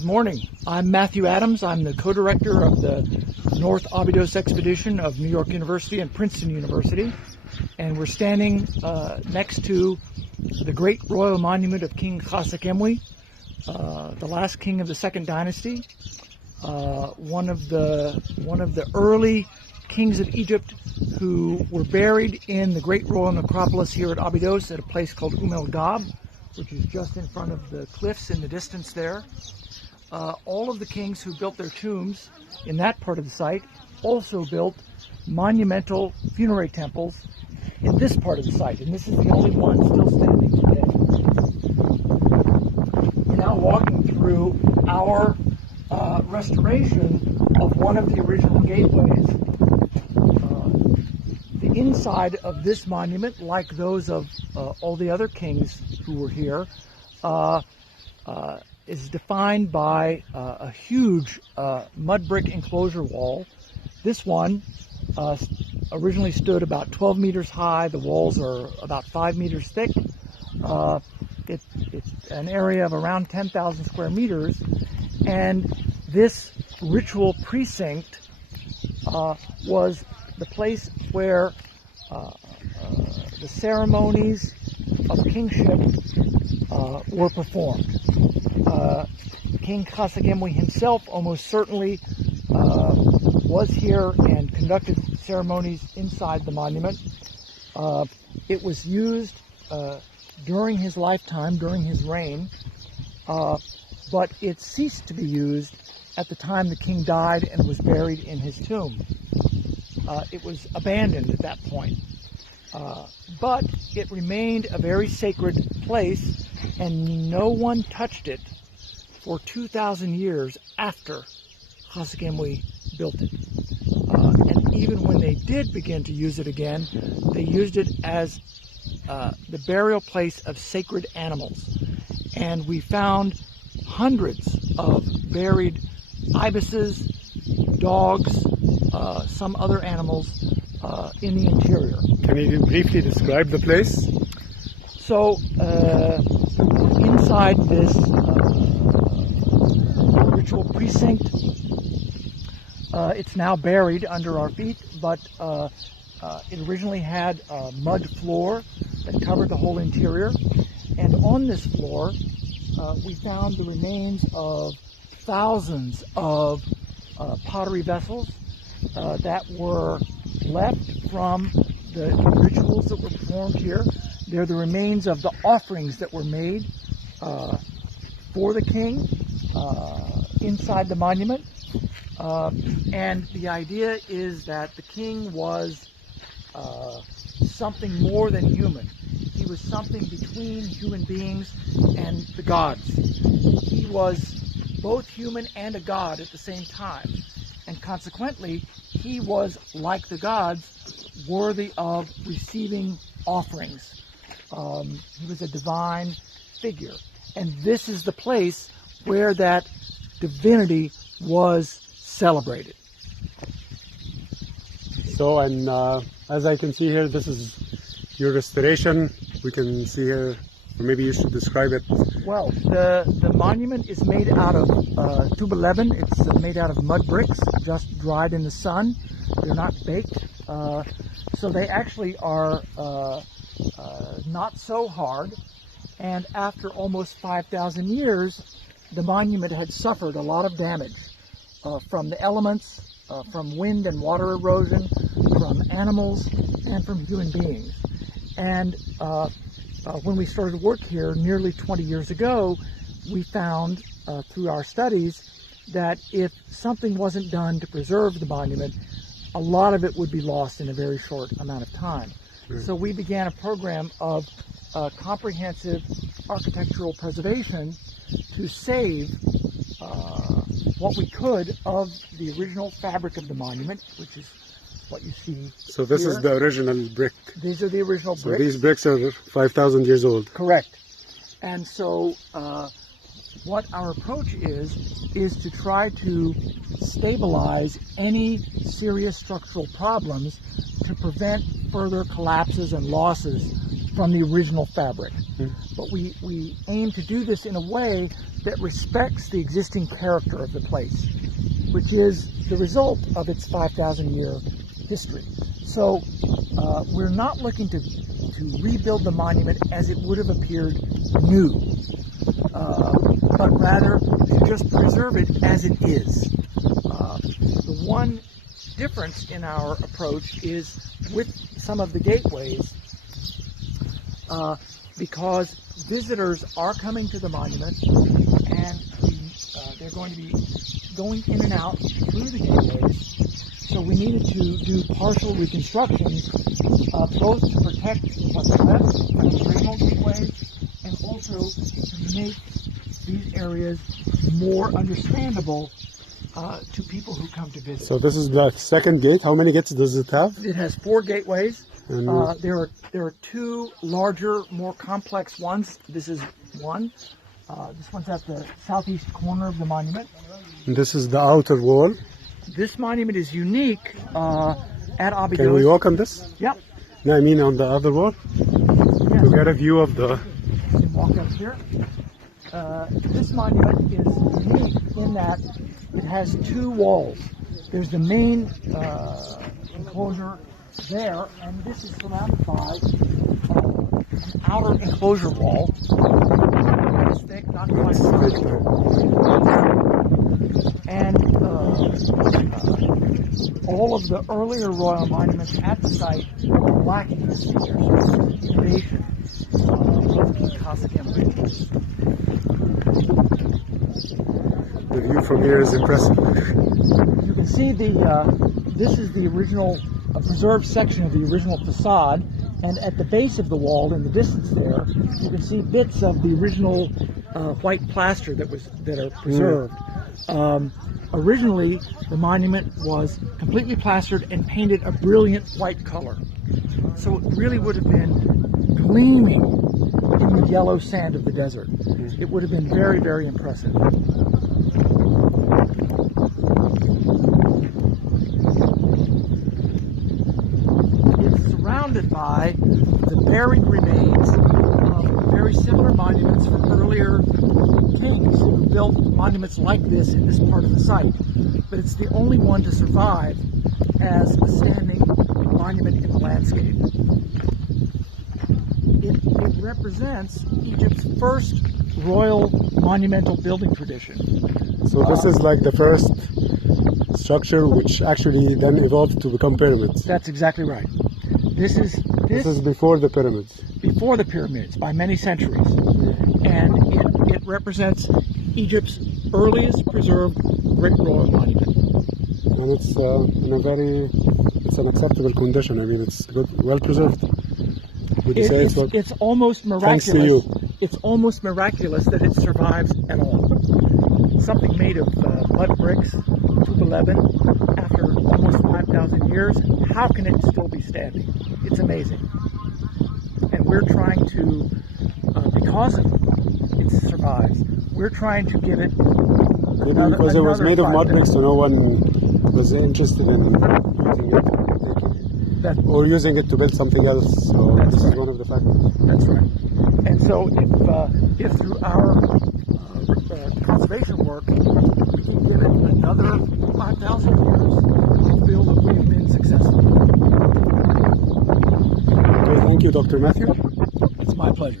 Good morning. I'm Matthew Adams. I'm the co-director of the North Abydos expedition of New York University and Princeton University. And we're standing next to the great royal monument of King Khasekhemwy, the last king of the Second Dynasty, one of the early kings of Egypt who were buried in the great royal necropolis here at Abydos at a place called El Gab, which is just in front of the cliffs in the distance there. All of the kings who built their tombs in that part of the site also built monumental funerary temples in this part of the site, and this is the only one still standing today. We're now walking through our restoration of one of the original gateways. The inside of this monument, like those of all the other kings who were here, is defined by a huge mud brick enclosure wall. This one originally stood about 12 meters high. The walls are about 5 meters thick. It's an area of around 10,000 square meters, and this ritual precinct was the place where the ceremonies of kingship were performed. King Khasekhemwy himself almost certainly was here and conducted ceremonies inside the monument. It was used during his lifetime, during his reign, but it ceased to be used at the time the king died and was buried in his tomb. It was abandoned at that point. But it remained a very sacred place, and no one touched it for 2,000 years after Khasekhemwy built it. And even when they did begin to use it again, they used it as the burial place of sacred animals. And we found hundreds of buried ibises, dogs, some other animals in the interior. Can you briefly describe the place? So, inside this ritual precinct, it's now buried under our feet, but it originally had a mud floor that covered the whole interior. And on this floor, we found the remains of thousands of pottery vessels that were left from the rituals that were performed here. They're the remains of the offerings that were made for the king inside the monument. And the idea is that the king was something more than human. He was something between human beings and the gods. He was both human and a god at the same time. And consequently, he was, like the gods, worthy of receiving offerings. He was a divine figure. And this is the place where that divinity was celebrated. So, and as I can see here, this is your restoration. We can see here, or maybe you should describe it. Well, the monument is made out of tube 11. It's made out of mud bricks, just dried in the sun. They're not baked. So they actually are not so hard. And after almost 5,000 years, the monument had suffered a lot of damage from the elements, from wind and water erosion, from animals, and from human beings. And when we started work here nearly 20 years ago, we found through our studies that if something wasn't done to preserve the monument, a lot of it would be lost in a very short amount of time. So we began a program of comprehensive architectural preservation to save what we could of the original fabric of the monument, which is what you see. So this is the original brick. These are the original bricks. So these bricks are 5,000 years old. Correct. And so what our approach is to try to stabilize any serious structural problems to prevent further collapses and losses from the original fabric. But we aim to do this in a way that respects the existing character of the place, which is the result of its 5,000-year history. So we're not looking to rebuild the monument as it would have appeared new, but rather to just preserve it as it is. The one difference in our approach is with some of the gateways, because visitors are coming to the monument and they're going to be going in and out through the gateways. So we needed to do partial reconstructions, both to protect what's left of the original gateways and also to make these areas more understandable to people who come to visit. So this is the second gate. How many gates does it have? It has 4 gateways. And There are 2 larger, more complex ones. This is one. This one's at the southeast corner of the monument. this is the outer wall. This monument is unique at Abydos. Can we walk on this? Yep. No, I mean on the other wall. Yes. To get a view of the. You can walk up here. This monument is unique in that it has 2 walls. There's the main enclosure there, and this is surrounded by an outer enclosure wall. Not as thick, not quite as thick. And all of the earlier royal monuments at the site are lacking this feature. So it's an innovation of Khasekhemwy. The view from here is impressive. You can see this is the original preserved section of the original facade, and at the base of the wall, in the distance there, you can see bits of the original white plaster that are preserved. Originally, the monument was completely plastered and painted a brilliant white color, so it really would have been gleaming in the yellow sand of the desert. It would have been very, very impressive. Surrounded by the buried remains of very similar monuments from earlier kings who built monuments like this in this part of the site. But it's the only one to survive as a standing monument in the landscape. It represents Egypt's first royal monumental building tradition. So this is like the first structure which actually then evolved to become pyramids. That's exactly right. This is before the pyramids. Before the pyramids by many centuries, and it represents Egypt's earliest preserved brick royal monument. And it's it's an acceptable condition. I mean, it's good, well preserved. Would you say It's almost miraculous. Thanks to you. It's almost miraculous that it survives at all. Something made of mud bricks, 211, after almost 5,000 years. How can it still be standing? It's amazing. And we're trying to, because it survives, we're trying to give it maybe because it was made of mud bricks, so no one was interested in using it. Or using it to build something else. So this is one of the factors. That's right. And so if through our conservation work we can give it another 5,000 years, I feel that we've been successful. Okay, thank you, Dr. Matthew. It's my pleasure.